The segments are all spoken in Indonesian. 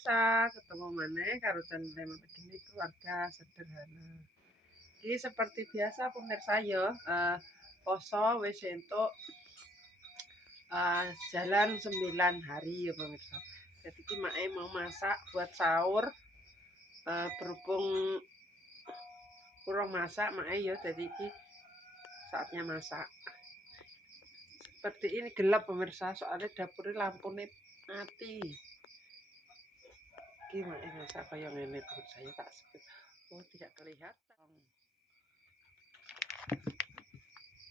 pemirsa, ketemu maneh karo channel Geni Keluarga Sederhana. Iki seperti biasa pemirsa ya, poso wis entuk jalan 9 hari ya pemirsa. Jadi iki mae mau masak buat sahur, berhubung kurang masak mae ya, jadi iki saatnya masak. Seperti ini gelap pemirsa, soalnya dapurnya lampunya mati. Gimana masak kayak ngene pemirsa ya, tak sebut. Oh, tidak kelihatan.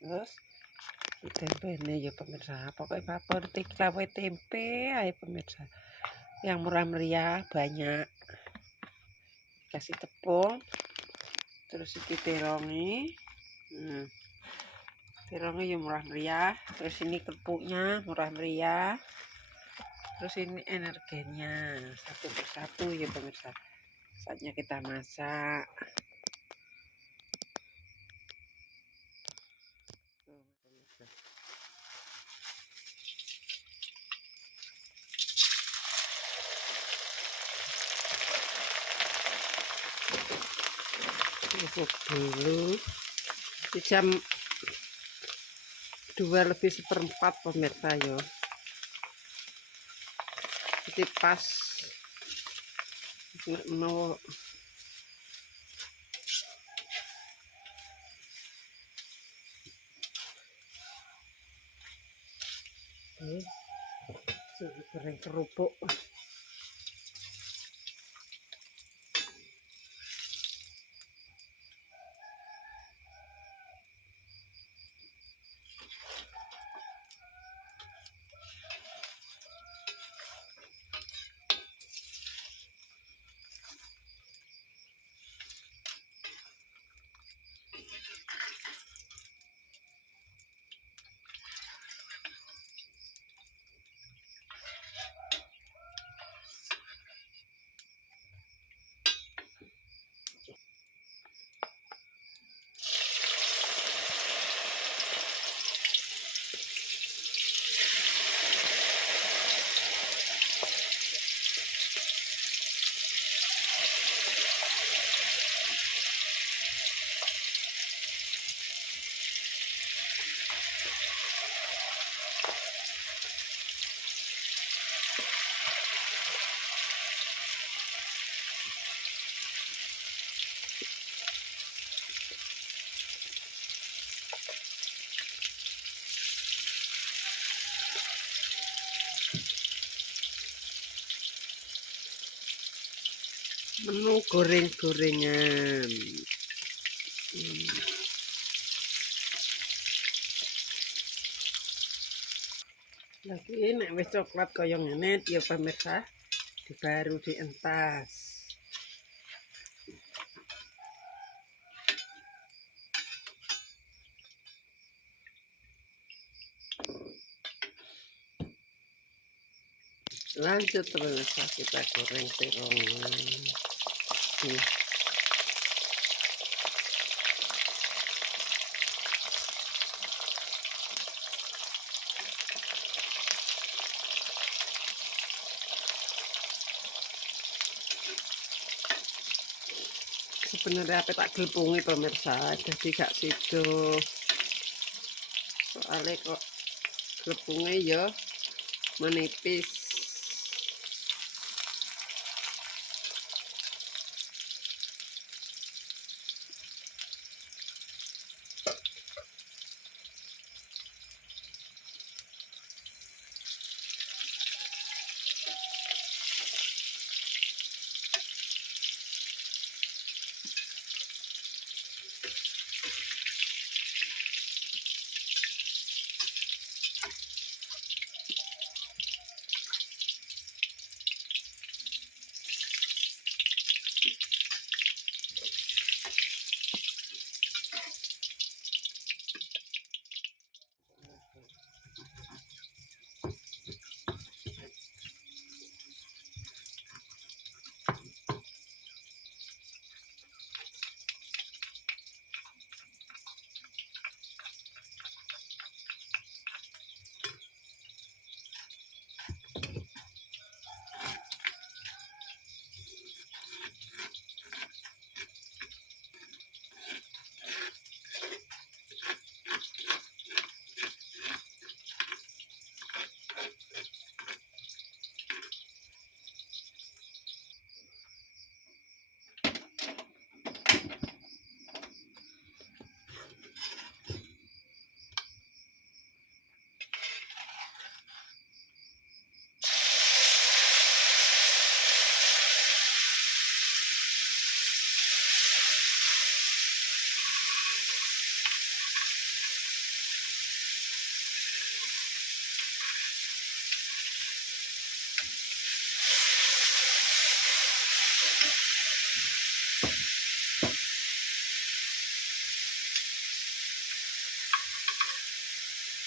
Terus tempe ini ya pemirsa, pokoknya favorit lawe tempe ayo pemirsa. Yang murah meriah banyak. Kasih tepung. Terus iki terongi. Terongnya ya murah meriah. Terus ini kerupuknya murah meriah. Terus ini energinya satu persatu ya pemirsa. Saatnya kita masak. Tutup dulu di jam 2:04 pemirsa yo. Jadi pas mau goreng kerupuk. Menu goreng-gorengan. Lagi nek wis coklat kaya ngene ya pemirsa, baru dientas. Lanjut pemirsa, kita goreng terong. Sebenarnya apa tak gelpungi pemirsa, jadi gak sido. Soalnya kok gelpungnya ya menipis.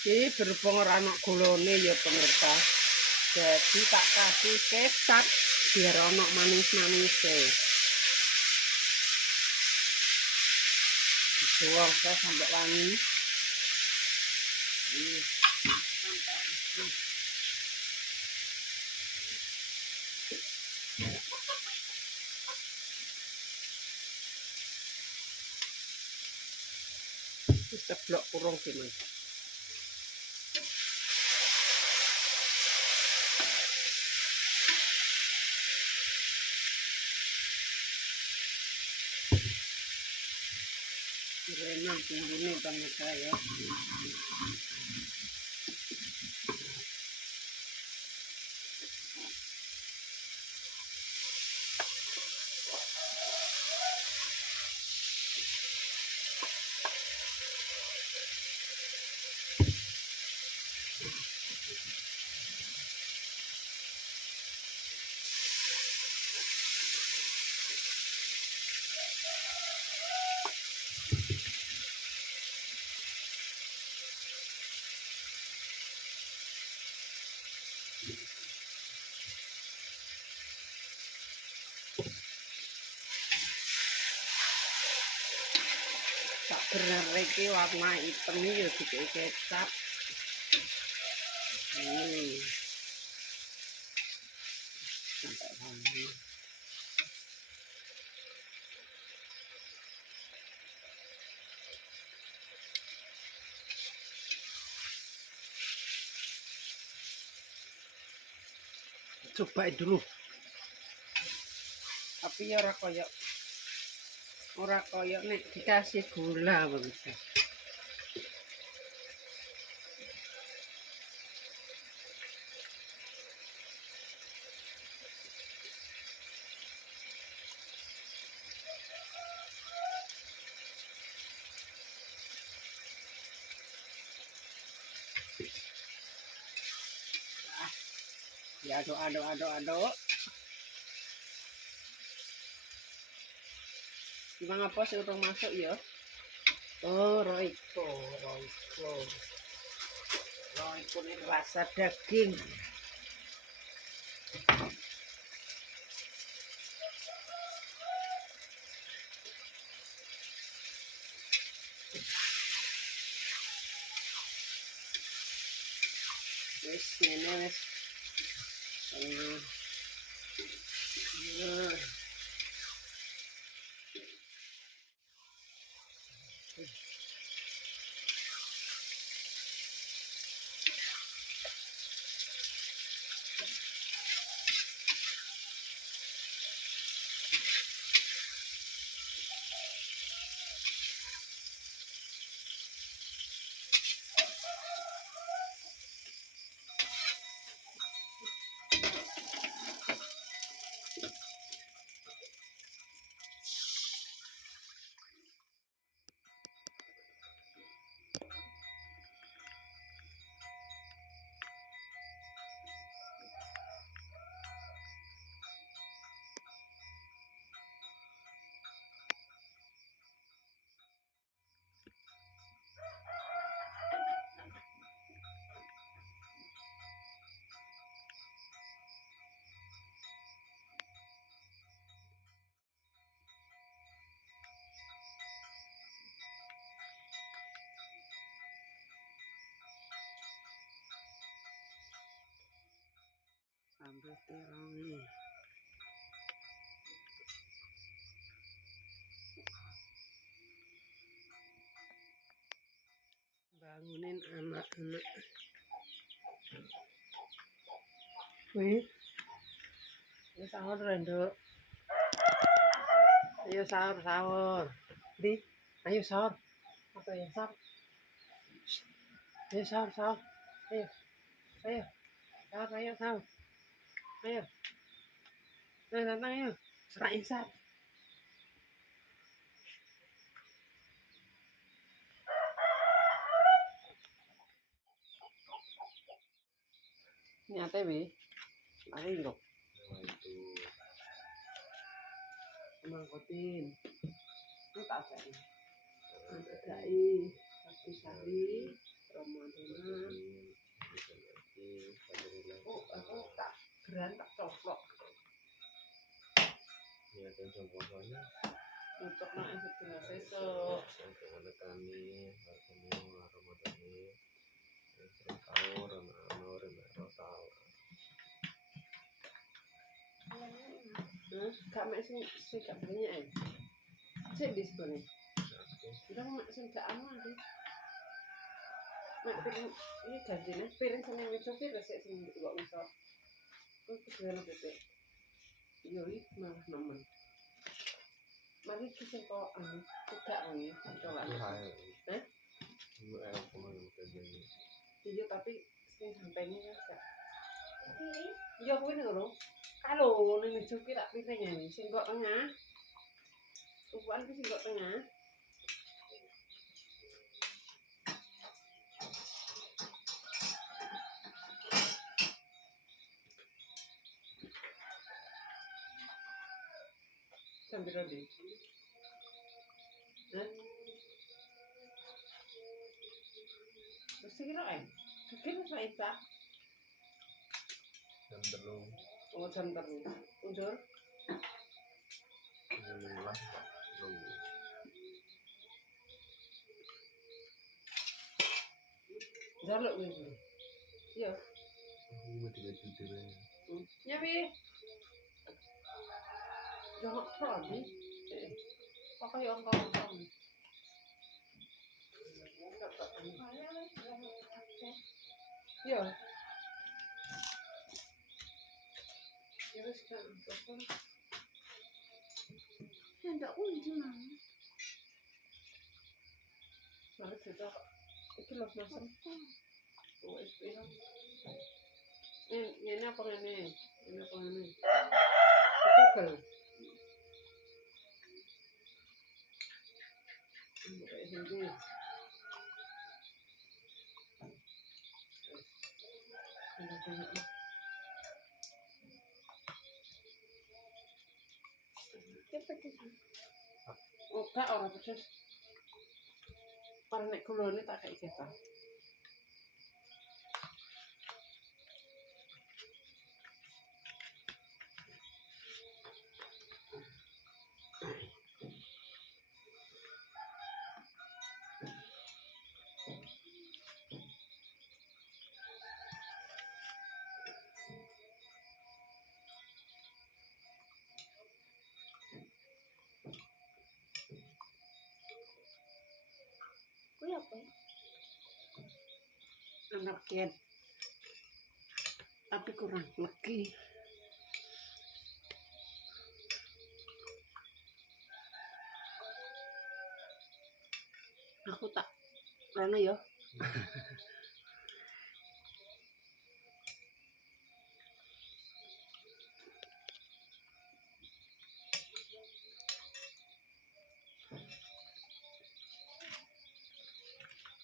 Jadi berhubung ora ana gulone ya pemirsa. Jadi tak kasih kecap biar ana manis-manise. Dibuang sampai wangi. Wis ceblok kurung gini. Enak ini pemirsa ya. Tak bener iki warna hitam ya dikei kecap. Sampai wangi. Cobain dulu. Tapi ya ora koyo nek dikasih gula pemirsa. Diaduk. Gimana apa sih urung masuk ya? Oh, Royco ini rasa daging. Wis ngene wis. Sambal terong. Bangunin anak-anak. Wih, ini sahur Rendo. Ayo sahur. Di, ayo sahur. Apa ya sahur? Ayo sahur. Ayo. Sahur. Ayo. Datang ayo. Serahin sahur. Ini ATW. Mari loh. Mangkutin. Ini tak cari. Satu sari. Ramadanan. Oh, aku tak geran tak coplok. Ya tentu pokoknya Untuk nak sejelas esok. ada kami semua Ramadan ini tahu rena tahu. Kak mak sing gak banyak sik di sekolah. Udah mak sing gak aman deh. Mak piring ini gantinya piring sing nang meja ki resik sing kok iso. Kok kesuwen bebek. Yo iki malah nemen. Mari kita kok tegak wae coba. Hah? Iya tapi sing sampene ya gak. Iya kuwi lho. Kalau ning meja ki tak piring ae sing kok tengah. Ukuran ki sing kok tengah. Sambil rodi. Hah? Terus kira ae. Kira saya tak. Jam terlalu Oh jam terus. Unjur. lah belum. Jaluk kuwi. Iya. Ini tiga juta ya. Ya bi. Jangan rodi. Pakai angka-angka. Iya. Ya sekarang telepon. Hendak kunci mana? Mari kita iki lho masem. Oh, itu. Ini apa ini? Ini apa ini? Google. Ini kayak Hindi. Cepat sih. Oh, kak orang pedes. Para nek kulone tak kayak kita. Kuwi apa? Anak kian. Tapi kurang lagi. Aku tak rono ya.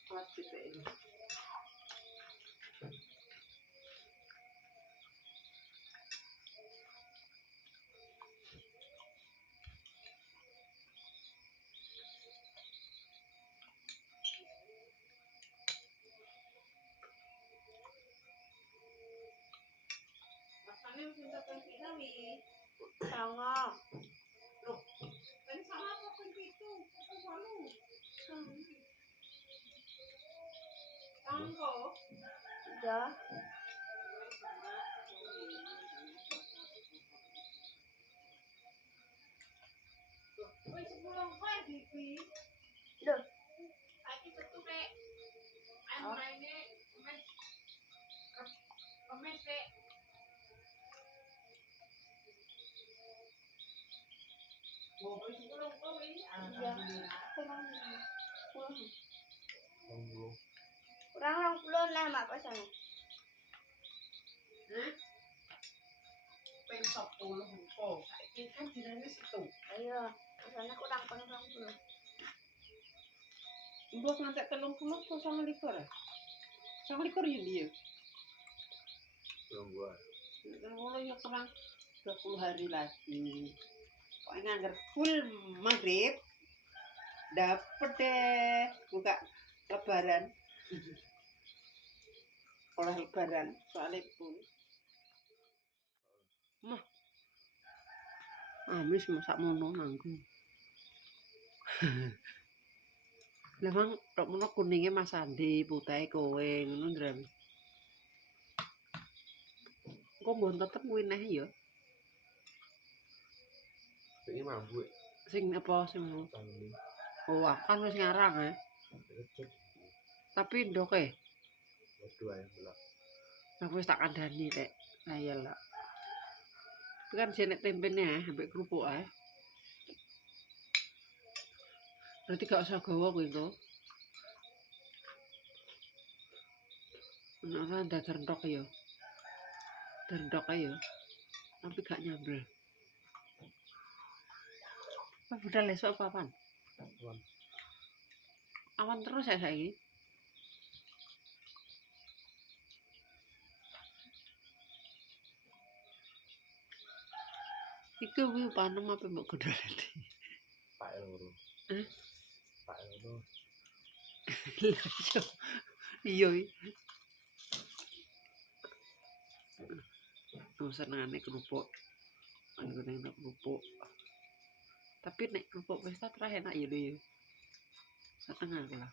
Plastik ini. Masane wis entuk kita wi. Sama. Loh, kan sama apa pun itu? Apa walu? Tanggo. Ya. Wis 10 koe iki. Loh. Saiki setu rek. Anu raine kemes rek. Oh, wis 10 koe. Alhamdulillah. Kurang 20 lah mak pasang. Hah? Peng 10 rupo. Saiki kan dinane setu. Ayo. Pasangnya kurang 20. Mbok ngantek 30 kok 29. 29 ya dia. Belum buat. Kalau ya kurang 20 hari lagi. Pokoknya nganggur full maghrib. Dapet deh buka lebaran. oleh lebaran soalnya pun mah amis masak mono nanggung memang tok mono kuningnya Mas Andi putih kowe ngono ndram kok mbon tetep kuwi neh ya Ini mabuk. sing apa sing mau Tangan oh kan wis ngarang ya ini. tapi ndoke Waduh ayam belak. aku wis tak kandhani rek lah ya lah itu kan jenek tempenya ambek kerupuk berarti gak usah gawa kuwi to ana dadar ndok ya dendok ya tapi gak nyambel apa budal esok papan Awan. awan terus ya saiki iki kuwi panem apa mbok godholeti Pak loro. Pak loro. iya senengane kerupuk aku enak kerupuk tapi nek kerupuk pesta terah enak ya deh setengah lah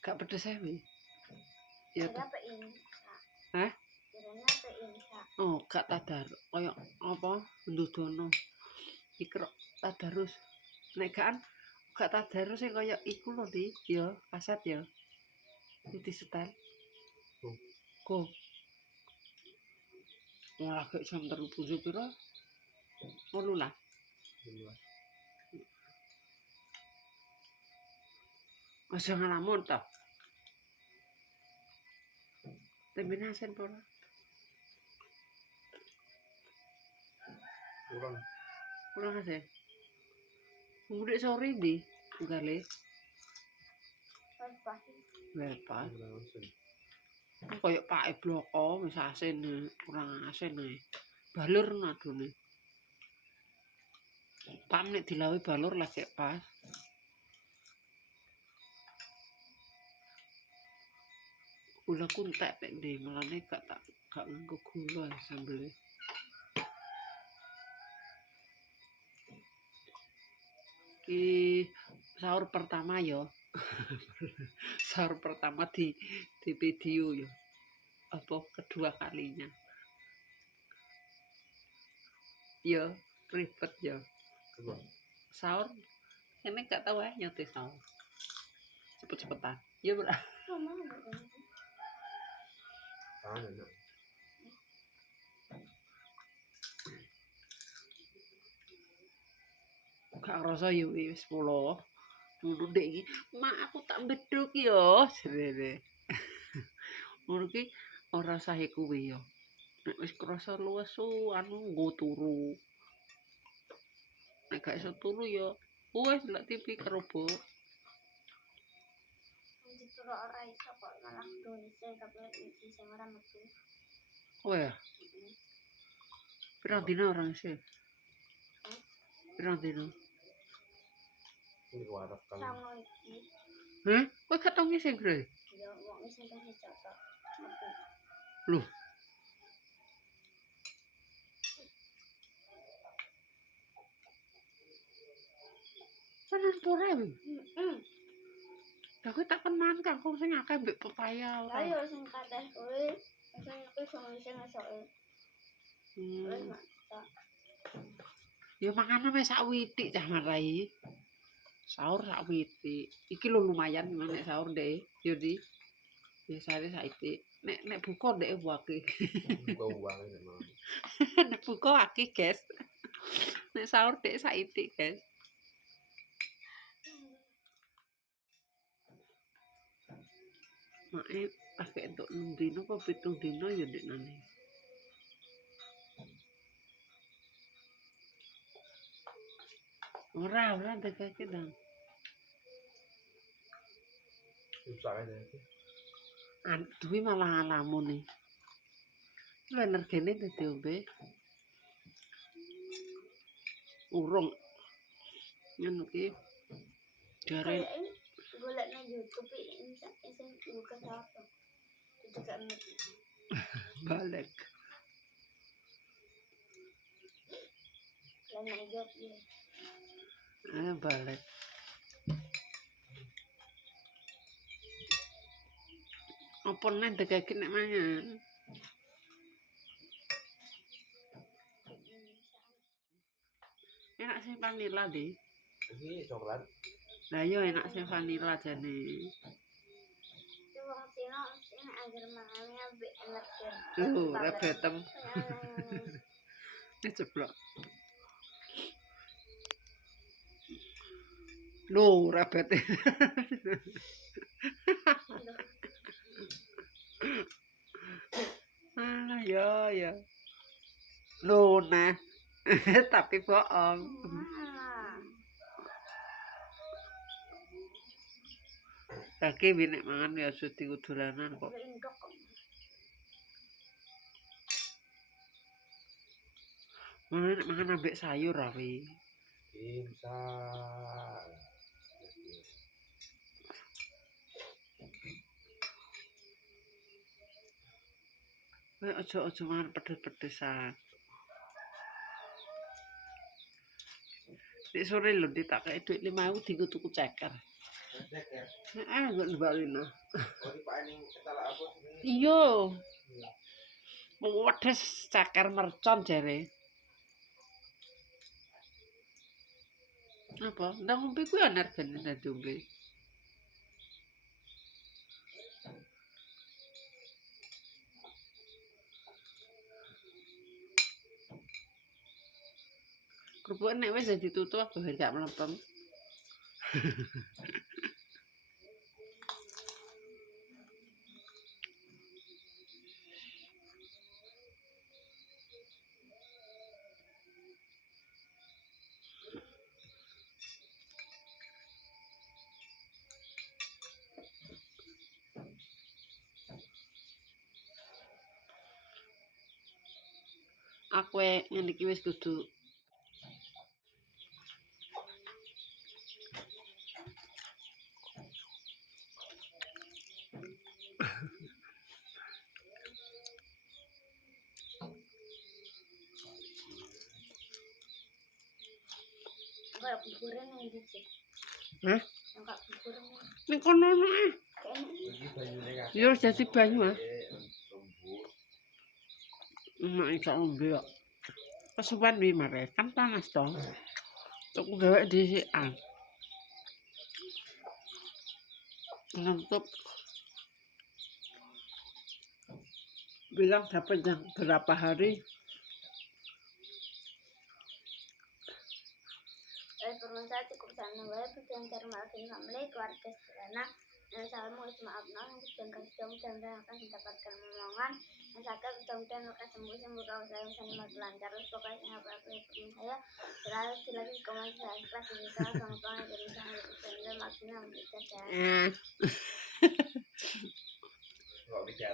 gak pedes ya Apa ini? Hah? Kiranya apa ini? Oh gak tadar koyo apa ndudono iki tadarus nek gak tadarus sing koyo iku lho Di ya kaset ya iki setel kok malah gak jam 3 pira 8 lah aja ngalamun toh tembene asin pora kurang asin mudik sore ndi gale Apa? koyo pake bloko wis asin kurang asin ae balur nadone pak nek dilawi balur lah gek pas gula kuntek nek ndi melane gak nganggo gula sambele ki sahur pertama yo sahur pertama di video yo apa kedua kalinya yo ribet yo sahur ini gak tahu nyote sahur cepet-cepetan ya bro gak rasa yo wis 10 dulu dek iki mak aku tak beduk yo jere ngono ki ora sae kuwi yo nek wis krasa lesu anu nggo turu nek gak iso turu yo wis lek TV karo Bu Dituru ora iso kok malah dosa tapi iki sing ora metu. oh ya pirang dina orang sih pirang dina ini warap kan Sama iki. kowe ketemu sing gre Ya wong sing kasih contoh. Metu. lho tenan pore aku tak kenal kangkung sing akeh mbek pepaya Lah yo sing kateh kuwi sing iki sing esoke. Wis masak. ya makanan wis sak witik cah marai sahur sak witik iki lho lumayan nek sahur ndek yo di biasane saiki nek buka ndek wake buka uang nek mau nek buka akeh guys nek sahur ndek saiki guys mae pakai entuk 6 dino apa 7 dino ya ndek nane ora dekake dang susah aja duwe malah ngalamun nih lho energine dadi ombe urung ngono ki jare Golek YouTube ini buka apa? Itu kan Balik. lama job ya. Balik. Apa nih daging nek mangan? Enak sih vanilla di. Ini coklat. Lah yo enak sih vanilla jane. Itu wong Cina mesti agar mangannya lebih enak kan. Rebetem. Ceplok. Rebet. Ya. Nah. Tapi bohong. Kaki binek mangan ya suti kudulanan kok. Mangan ambek sayur rawi. Bisa. Ojo mangan pedes-pedesan. Nek sore lho ditakai duit 5.000 dienggo tuku ceker. Ceker. Heeh, kok dibalino. Oh, dipake ning ketala apa? Iya. Wedes ceker mercon jare. Apa? Ndang ngombe kuwi energen dadi ombe. Kerupuk nek wis dadi tutu apa gak mlempem. Aku ngene iki wis kudu Enggak buburan yang gitu. Hah? Enggak buburan. Ning kono ae. Iki banyune kan. Yo dadi banyu ah. Emak iso ombe kok. Kesuwen wi mare kan panas to. Tuku gawe dhisikan. Untuk bilang dapat yang berapa hari Saya cukup sana wae dan cara maafin family keluarga sederhana dan salam maaf dan kasih dan akan mendapatkan momongan dan sakit dan akan sembuh kalau saya misalnya mau lancar terus pokoknya apa saya selalu lagi komen saya kelas bisa sama banget jadi saya dan maksudnya kita saya eh Kok bisa